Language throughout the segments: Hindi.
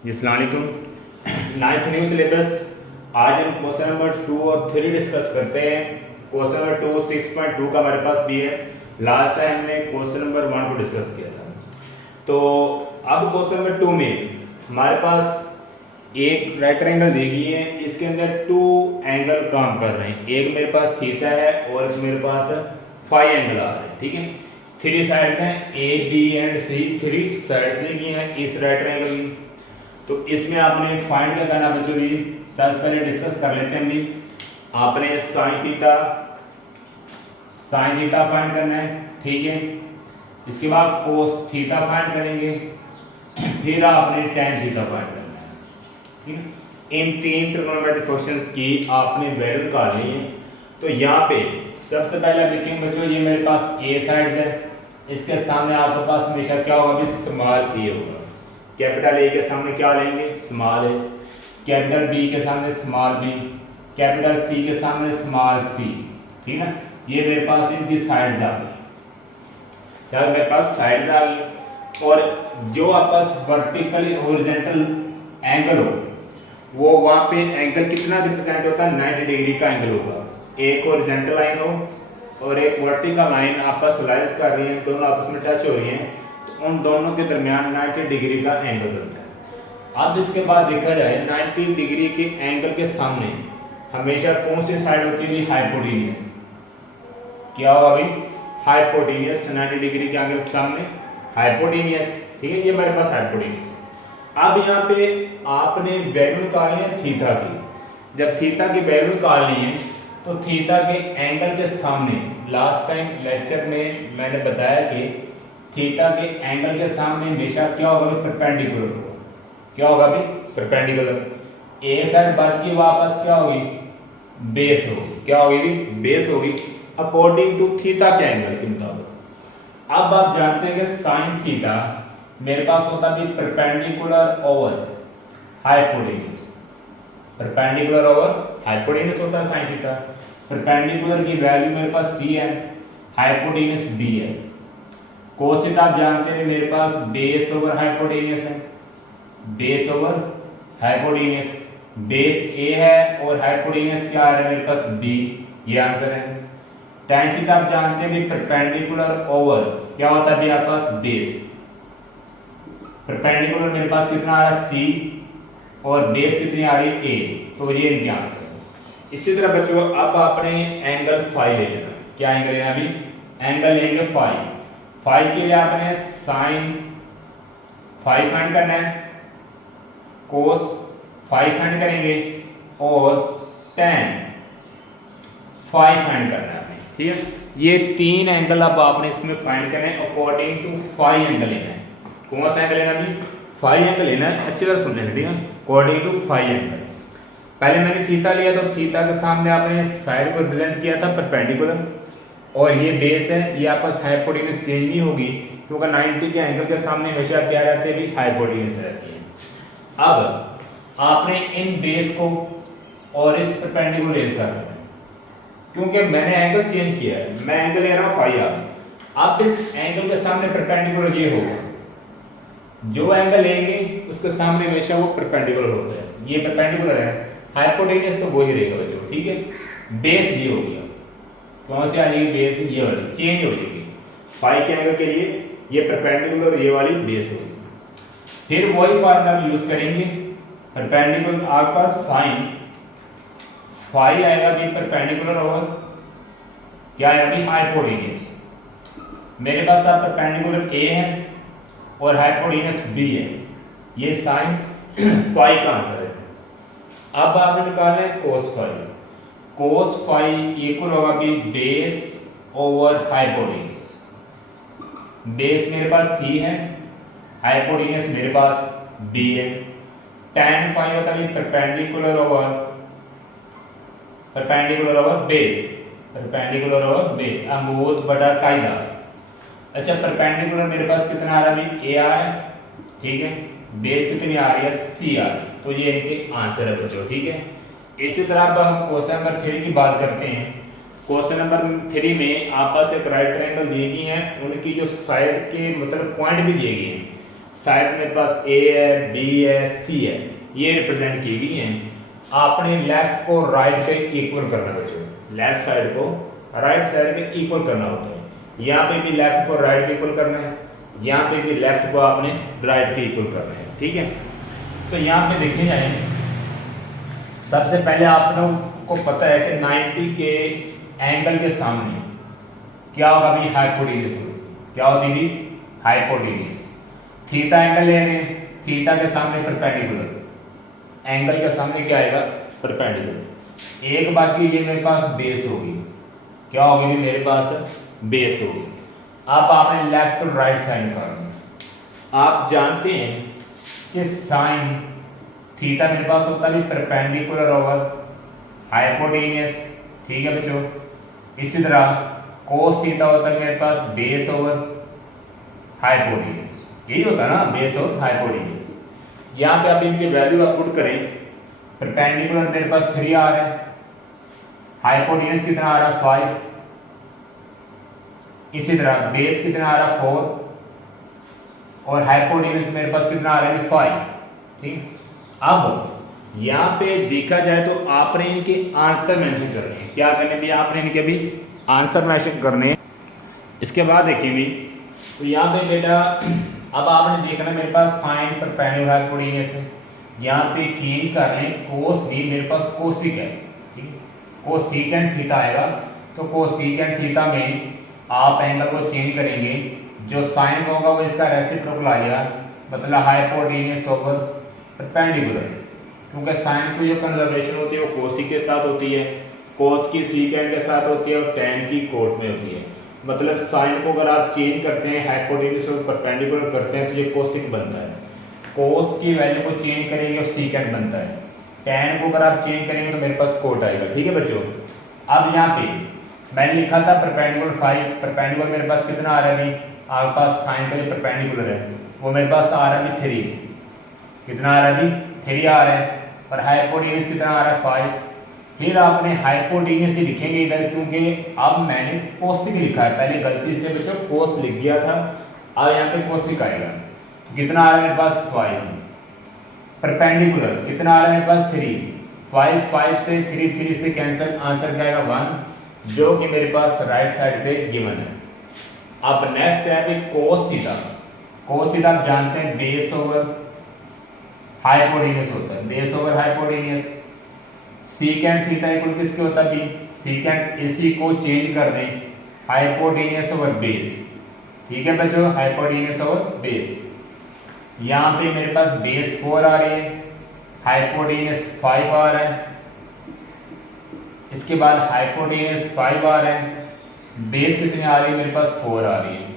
जी अस्सलाम वालेकुम। Ninth new syllabus. आज हम क्वेश्चन नंबर 2 और 3 डिस्कस करते हैं। क्वेश्चन नंबर 2 6.2 का हमारे पास भी है। लास्ट टाइम हमने क्वेश्चन नंबर 1 को डिस्कस किया था। तो अब क्वेश्चन नंबर 2 में हमारे पास एक राइट एंगल दी गई है, इसके अंदर 2 एंगल काम कर रहे हैं। एक मेरे पास थीटा है और मेरे पास फाई एंगल आ रहा है। ठीक है, 3 साइड हैं, A B and C, 3 side दी गई हैं इस राइट एंगल में। तो इसमें आपने फाइंड क्या करना बच्चों जी, सबसे पहले डिस्कस कर लेते हैं हम भी। आपने साइन थीटा फाइंड करना है। ठीक है, इसके बाद कोस थीटा फाइंड करेंगे, फिर आपने टेन थीटा फाइंड करना है। ठीक है, इन 3 ट्रिग्नोमेट्रिक फंक्शंस की आपने वैल्यू निकालनी है। तो यहाँ पे सबसे पहले आप लिखेंगे बच्चों, ये मेरे पास ए साइड है, इसके सामने आपके पास हमेशा क्या होगा, स्मॉल ए होगा। कैपिटल ए के सामने क्या लेंगे, स्मॉल ए। कैपिटल बी के सामने स्मॉल बी। कैपिटल सी के सामने स्मॉल सी। ठीक है, ये मेरे पास इनकी साइड्स आ गई। क्या मेरे पास साइड्स आ गई। और जो आपस वर्टिकली हॉरिजॉन्टल एंगल हो, वो वहां पे एंगल कितना रिप्रेजेंट होता है, 90 डिग्री का एंगल होगा। एक हॉरिजॉन्टल लाइन हो और एक वर्टिकल लाइन आपस स्लाइस कर रही है, दोनों आपस में टच हो रही हैं, उन दोनों के दरमियान 90 डिग्री का एंगल बनता है। अब इसके बाद देखा जाए 90 डिग्री के एंगल के सामने हमेशा कौन सी साइड होती है, हाइपोटेनियस। क्या होगा भाई, हाइपोटेनियस। 90 डिग्री के एंगल के सामने हाइपोटेनियस। ठीक है, ये मेरे पास हाइपोटेनियस। अब यहाँ पे आपने वैल्यू निकालनी है थीटा की। जब थीटा की वैल्यू निकालनी है तो थीटा के एंगल के सामने, लास्ट टाइम लेक्चर में मैंने बताया कि थीटा के एंगल के सामने हमेशा क्या होगा, परपेंडिकुलर होगा। क्या होगा भाई, परपेंडिकुलर। ए साइड बात की वापस क्या होगी, बेस होगी। क्या होगी भी, बेस होगी, अकॉर्डिंग टू थीटा के एंगल के मुताबिक। अब आप जानते हैं कि साइन थीटा मेरे पास होता है perpendicular over hypotenuse. Perpendicular over hypotenuse होता है साइन थीटा। परपेंडिकुलर की वैल्यू मेरे पास सी है, हाइपोटेन्यूज बी है। कोस थीटा आप जानते हैं मेरे पास बेस ओवर हाइपोटेन्यूज है। बेस ओवर हाइपोटेन्यूज, बेस ए है और हाइपोटेन्यूज क्या आ रहा है मेरे पास, बी। ये आंसर है। tan थीटा आप जानते हैं परपेंडिकुलर ओवर क्या होता है आपके पास, बेस। परपेंडिकुलर मेरे पास कितना आ रहा है, सी, और बेस कितनी आ रही है, ए। तो ये इनके आंसर है। इसी तरह बच्चों अब आपने एंगल फाई ले लेना। क्या एंगल लेना अभी, एंगल लेंगे फाई। फाई के लिए आपने साइन फाई फाइंड करना है, कोस फाई फाइंड करेंगे और टेन फाई फाइंड करना है। ठीक है, ये 3 एंगल अब आपने इसमें फाइंड करना है अकॉर्डिंग टू फाई एंगल लेना है। कौन सा एंगल लेना है, फाई एंगल लेना है। अच्छी तरह सुन लेना, ठीक है, अकॉर्डिंग टू फाई एंगल। पहले मैंने थीटा लिया तो थीटा के सामने आपने साइड को रिप्रेजेंट किया था परपेंडिकुलर, और ये बेस है, ये आपस हाइपोटेन्यूज चेंज नहीं होगी क्योंकि 90 के एंगल के सामने हमेशा क्या रहती है, हाइपोटेन्यूज रहती है। अब आपने इन बेस को और इस परपेंडिकुलर रेज करना है, क्योंकि मैंने एंगल चेंज किया है। मैं एंगल ले रहा हूं फाई। अब इस एंगल के सामने परपेंडिकुलर ये होगा, जो एंगल लेंगे उसके सामने हमेशा वो परपेंडिकुलर होता है। ये परपेंडिकुलर है, हाइपोटेन्यूज तो वो ही रहेगा बच्चों। ठीक है, बेस ये हो गया, कौन सी आ जाएगी, बेस ये वाली चेंज हो जाएगी। फाई के एंगल के लिए ये परपेंडिकुलर ये वाली बेस होगी। फिर वही फार्मूला हम यूज करेंगे। परपेंडिकुलर आपके पास साइन फाई आएगा भी परपेंडिकुलर ओवर क्या है अभी, हाइपोटेन्यूज। मेरे पास था परपेंडिकुलर ए है और हाइपोटेन्यूज बी है। ये साइन फाई का आंसर है। अब आपने निकालना है cos phi. Cos phi equal होगा भी बेस ओवर हाइपोटेन्यूज। बेस मेरे पास सी है, हाइपोटेन्यूज मेरे पास बी है। tan फाई होता है perpendicular over base. Perpendicular over base, अमूद बटा कायदा। अच्छा, परपेंडिकुलर मेरे पास कितना आ रहा है, ए आ रहा है। ठीक है, बेस कितनी आ रही है, सी आ रही है। तो ये इनके आंसर है बच्चों। ठीक है, इसी तरह अब हम क्वेश्चन नंबर 3 की बात करते हैं। क्वेश्चन नंबर 3 में आपस एक राइट ट्रायंगल दिए गए हैं, उनकी जो साइड के मतलब पॉइंट भी दिए गए हैं। साइड मेरे पास ए है, बी है, सी है, ये रिप्रेजेंट की गई हैं। आपने लेफ्ट को राइट पे इक्वल करना बच्चों, लेफ्ट साइड को राइट साइड के इक्वल करना होता है। यहाँ पे भी लेफ्ट को राइट के इक्वल करना है, यहाँ पे भी लेफ्ट को आपने राइट के इक्वल करना है, ठीक है। तो यहाँ पे देखे जाए, सबसे पहले आप लोगों को पता है कि 90 के एंगल के सामने क्या होगा भी, हाइपोटेन्यूज होगी। क्या होती भी, हाइपोटेन्यूज। थीटा एंगल ले रहे हैं, थीटा के सामने परपेंडिकुलर, एंगल के सामने क्या आएगा, परपेंडिकुलर। एक बात की, ये मेरे पास बेस होगी, क्या होगी भी मेरे पास, बेस होगी। अब आपने लेफ्ट टू राइट साइन करना। आप जानते हैं कि साइन थीटा मेरे पास होता है परपेंडिकुलर ओवर हाइपोटेन्यूज, ठीक है बच्चों। इसी तरह कोस थीटा होता है मेरे पास बेस ओवर हाइपोटेन्यूज, यही होता है ना, बेस ओवर हाइपोटेन्यूज। यहाँ पे आप इनकी वैल्यू आप पुट करें, परपेंडिकुलर मेरे पास 3 आ रहा है, हाइपोटेन्यूज कितना आ रहा है 5, इसी तरह बेस कितना आ रहा है 4 और हाइपोटेन्यूज मेरे पास कितना आ रहा है 5, ठीक। अब यहाँ पे देखा जाए तो आपने इनके आंसर मेंशन करने हैं, क्या करने भी आपने इनके भी आंसर मेंशन करने हैं। इसके बाद देखिए भी, तो यहाँ पे बेटा अब आपने देखना मेरे पास साइन परपेंडिकुलर हाइपोटेन्यूज है, यहाँ पे चेंज कर रहे हैं, कोस भी मेरे पास कोसिक है, ठीक। कोसिकेंट थीटा आएगा, तो कोसिकेंट थीटा में आप एंगल को चेंज करेंगे, जो साइन होगा वो इसका रेसिप्रोकल आएगा, मतलब हाइपोटेन्यूज ओवर परपेंडिकुलर, क्योंकि साइन की जो कंजर्वेशन होती है वो कोसिक के साथ होती है, कोस की सीकेंट के साथ होती है और टैन की कोट में होती है। मतलब साइन को अगर आप चेंज करते हैं, हाइपोटेन्यूज और परपेंडिकुलर करते हैं, तो ये कोसिक बनता है। कोस की वैल्यू को चेंज करेंगे और सीकेंट बनता है। टैन को अगर आप चेंज करेंगे तो मेरे पास कोट आएगा, ठीक है बच्चों। अब यहाँ पे मैंने लिखा था परपेंडिकुलर 5, परपेंडिकुलर मेरे पास कितना आ रहा है अभी, आपके पास साइन का जो परपेंडिकुलर है वो मेरे पास आ रहा है 3, कितना आ रहा है अभी 3 आ रहा है, और हाइपोटेन्यूज कितना आ रहा है 5। फिर आपने हाइपोटेन्यूज ही लिखेंगे इधर, क्योंकि अब मैंने कोसिक लिखा है, पहले गलती से बच्चों कोस लिख दिया था, अब यहाँ पे कोसिक आएगा। तो कितना आ रहा है मेरे पास 5, परपेंडिकुलर कितना आ रहा है मेरे पास 3, 5 से 3 से कैंसिल, आंसर क्या आएगा 1, जो कि मेरे पास राइट साइड पे गिवन है। अब नेक्स्ट है कोस थीटा। कोस थीटा आप जानते हैं बेस ओवर हाइपोटेन्यूज होता है, base over hypotenuse. Secant theta equal किसके होता है भी, सीकेंट, इसी को चेंज कर दें, हाइपोटेन्यूज ओवर बेस, ठीक है बच्चों, हाइपोटेन्यूज ओवर बेस। यहाँ पे मेरे पास बेस 4 आ रही है, हाइपोटेन्यूज 5 आ रहा है, इसके बाद हाइपोटेन्यूज 5 आ रहा है, बेस कितनी आ रही है मेरे पास 4 आ रही है।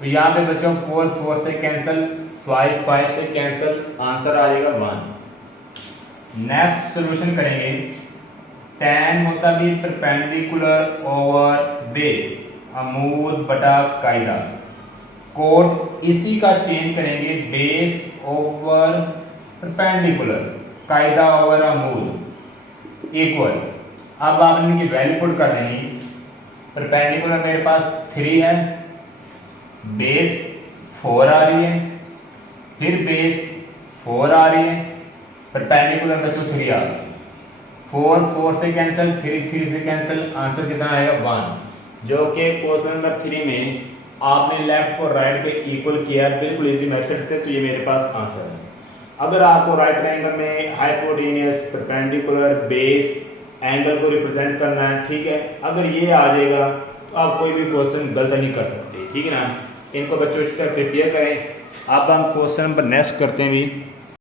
तो यहाँ पे बच्चों 4 से कैंसिल, 5 से कैंसिल, आंसर आ जाएगा 1। नेक्स्ट सॉल्यूशन करेंगे, tan होता भी परपेंडिकुलर ओवर बेस, अमूद बटा कायदा, कोट इसी का चेंज करेंगे, बेस ओवर परपेंडिकुलर, कायदा ओवर अमूद इक्वल। अब आपने इनकी वैल्यू पुट कर देंगे, परपेंडिकुलर मेरे पास 3 है, बेस 4 आ रही है, फिर बेस 4 आ रही है, परपेंडिकुलर बच्चों 3 आ रही है, 4 से कैंसिल, 3 से कैंसिल, आंसर कितना आएगा 1, जो कि क्वेश्चन नंबर 3 में आपने लेफ्ट को राइट के इक्वल किया, बिल्कुल इजी मेथड थे, तो ये मेरे पास आंसर है। अगर आपको राइट ट्रायंगल में हाइपोटेन्यूज, परपेंडिकुलर, बेस, एंगल को रिप्रेजेंट करना है, ठीक है, अगर ये आ जाएगा तो आप कोई भी क्वेश्चन गलत नहीं कर सकते, ठीक है ना। इनको बच्चों इस तरह प्रिपेयर करें। अब हम क्वेश्चन नंबर नेक्स्ट करते हैं भी।